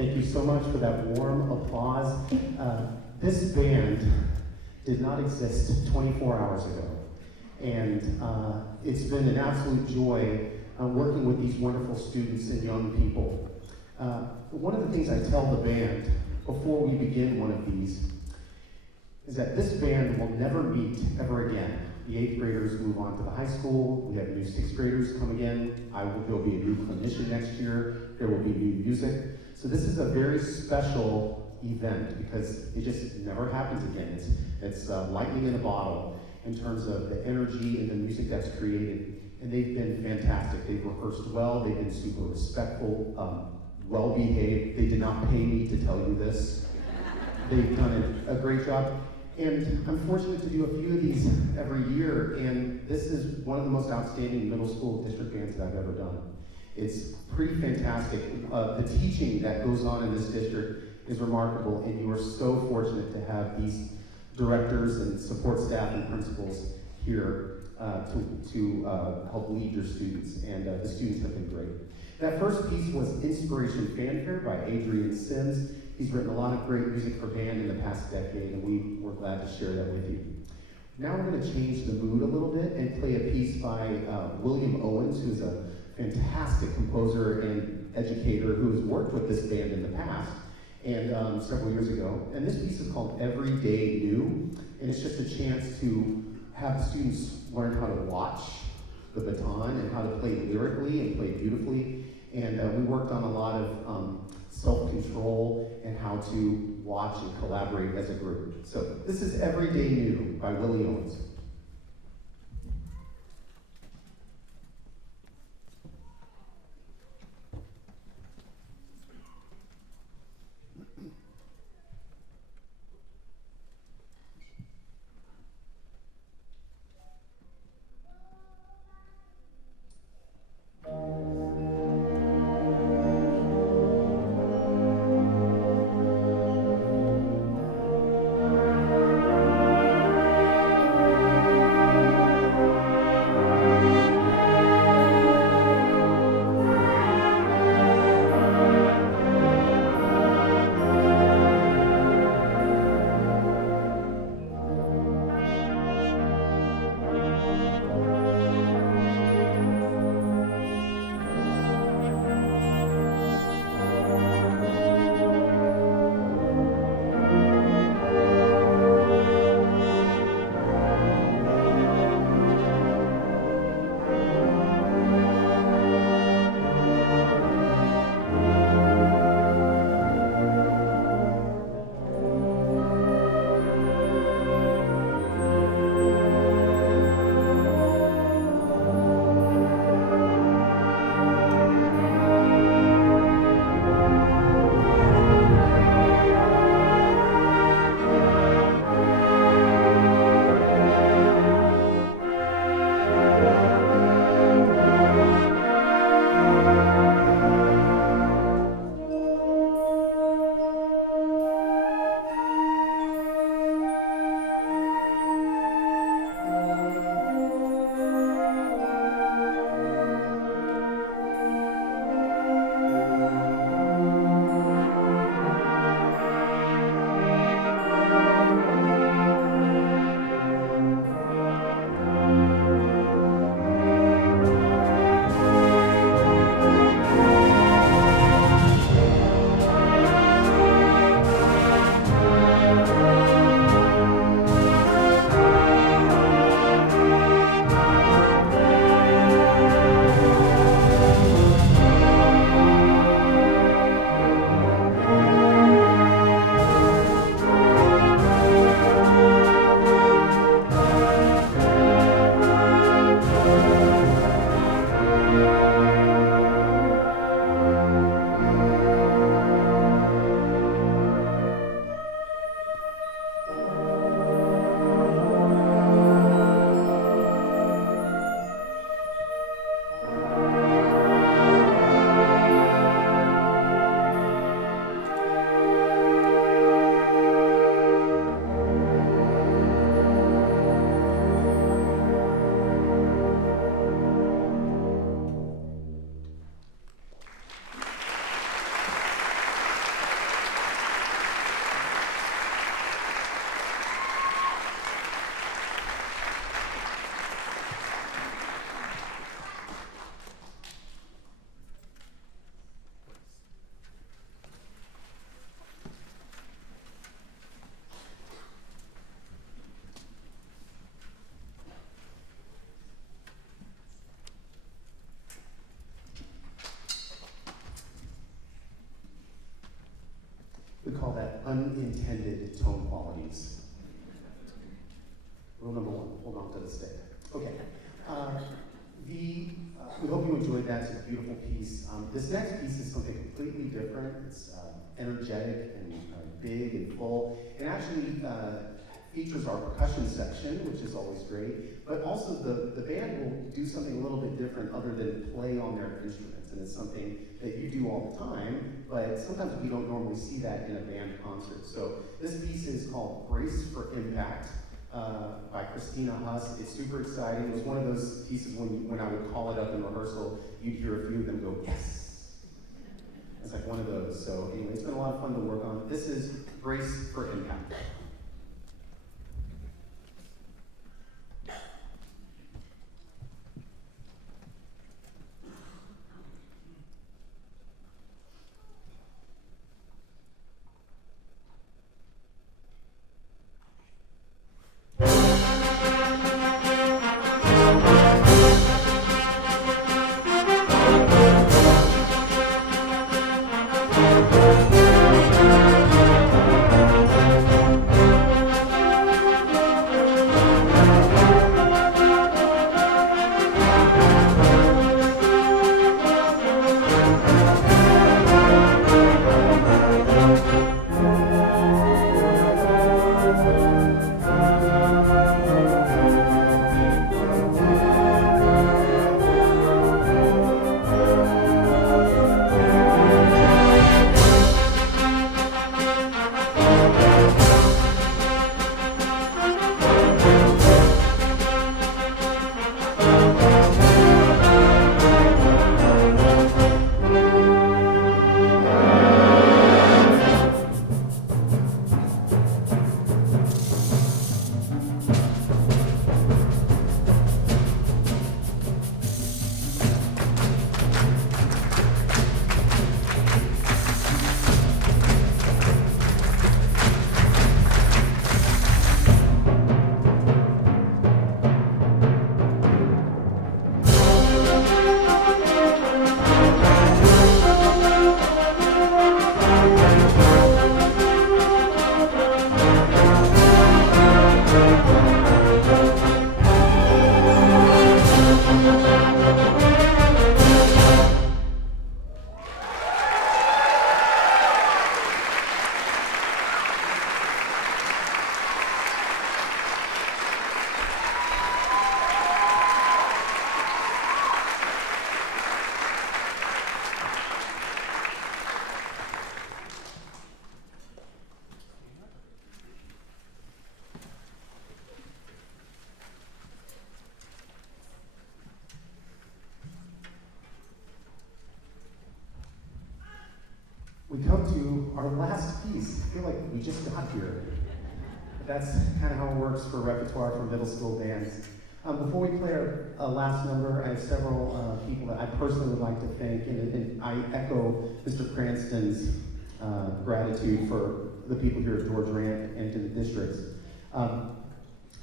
Thank you so much for that warm applause. This band did not exist 24 hours ago. And it's been an absolute joy working with these wonderful students and young people. One of the things I tell the band before we begin one of these is that this band will never meet ever again. The 8th graders move on to the high school. We have new 6th graders come again. There'll be a new clinician next year. There will be new music. So this is a very special event because it just never happens again. It's lightning in a bottle in terms of the energy and the music that's created. And they've been fantastic. They've rehearsed well. They've been super respectful, well-behaved. They did not pay me to tell you this. They've done a great job. And I'm fortunate to do a few of these every year, and this is one of the most outstanding middle school district bands that I've ever done. It's pretty fantastic. The teaching that goes on in this district is remarkable, and you are so fortunate to have these directors and support staff and principals here to help lead your students, and the students have been great. That first piece was Inspiration Fanfare by Adrian Sims. He's written a lot of great music for band in the past decade, and we're glad to share that with you. Now we're going to change the mood a little bit and play a piece by William Owens, who's a fantastic composer and educator who has worked with this band in the past, and several years ago. And this piece is called Everyday New, and it's just a chance to have the students learn how to watch the baton and how to play lyrically and play beautifully. And we worked on a lot of self-control and how to watch and collaborate as a group. So this is Everyday New by Willie Owens. We call that unintended tone qualities. Rule number 1, hold on to the stick. Okay. We hope you enjoyed that. It's a beautiful piece. This next piece is something completely different. It's energetic and big and full. It actually features our percussion section, which is always great, but also the band will do something a little bit different other than play on their instruments, and it's something that you do all the time, but sometimes we don't normally see that in a band concert. So this piece is called Brace for Impact by Christina Huss. It's super exciting. It was one of those pieces when I would call it up in rehearsal, you'd hear a few of them go, yes! It's like one of those. So anyway, it's been a lot of fun to work on. This is Brace for Impact. We come to our last piece. I feel like we just got here. But that's kind of how it works for repertoire for middle school bands. Before we play our last number, I have several people that I personally would like to thank, and I echo Mr. Cranston's gratitude for the people here at George Rand and to the districts. I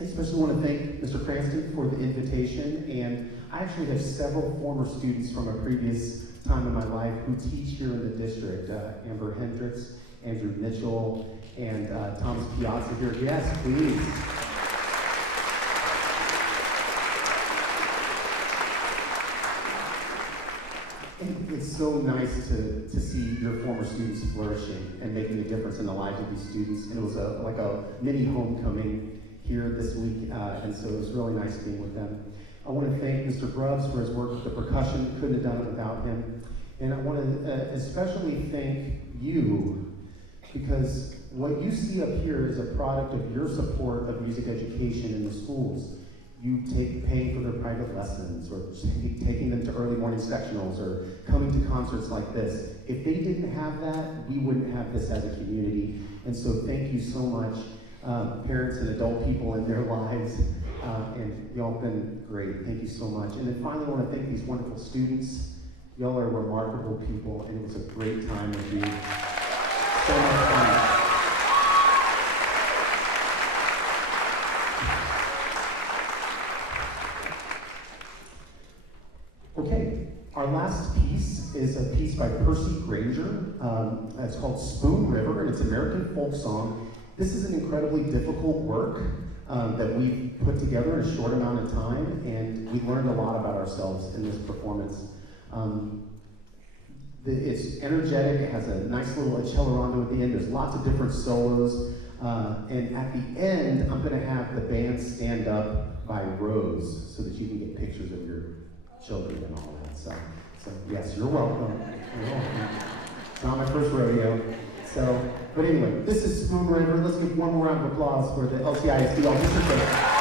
especially want to thank Mr. Cranston for the invitation, and I actually have several former students from a previous time in my life who teach here in the district. Amber Hendricks, Andrew Mitchell, and Thomas Piazza here. Yes, please. And it's so nice to see your former students flourishing and making a difference in the lives of these students. And it was like a mini homecoming here this week, and so it was really nice being with them. I want to thank Mr. Grubbs for his work with the percussion. Couldn't have done it without him. And I want to especially thank you, because what you see up here is a product of your support of music education in the schools. You paying for their private lessons, or taking them to early morning sectionals, or coming to concerts like this. If they didn't have that, we wouldn't have this as a community. And so thank you so much, parents and adult people in their lives. And y'all have been great. Thank you so much. And then finally, I want to thank these wonderful students. Y'all are remarkable people, and it was a great time with you. So much fun. Okay, our last piece is a piece by Percy Granger. It's called Spoon River, and it's American folk song. This is an incredibly difficult work that we put together in a short amount of time, and we learned a lot about ourselves in this performance. It's energetic, it has a nice little accelerando at the end, there's lots of different solos, and at the end, I'm going to have the band stand up by rows so that you can get pictures of your children and all that. So yes, you're welcome. You're welcome. It's not my first rodeo. But anyway, this is Spoon River. Let's give one more round of applause for the LCISD.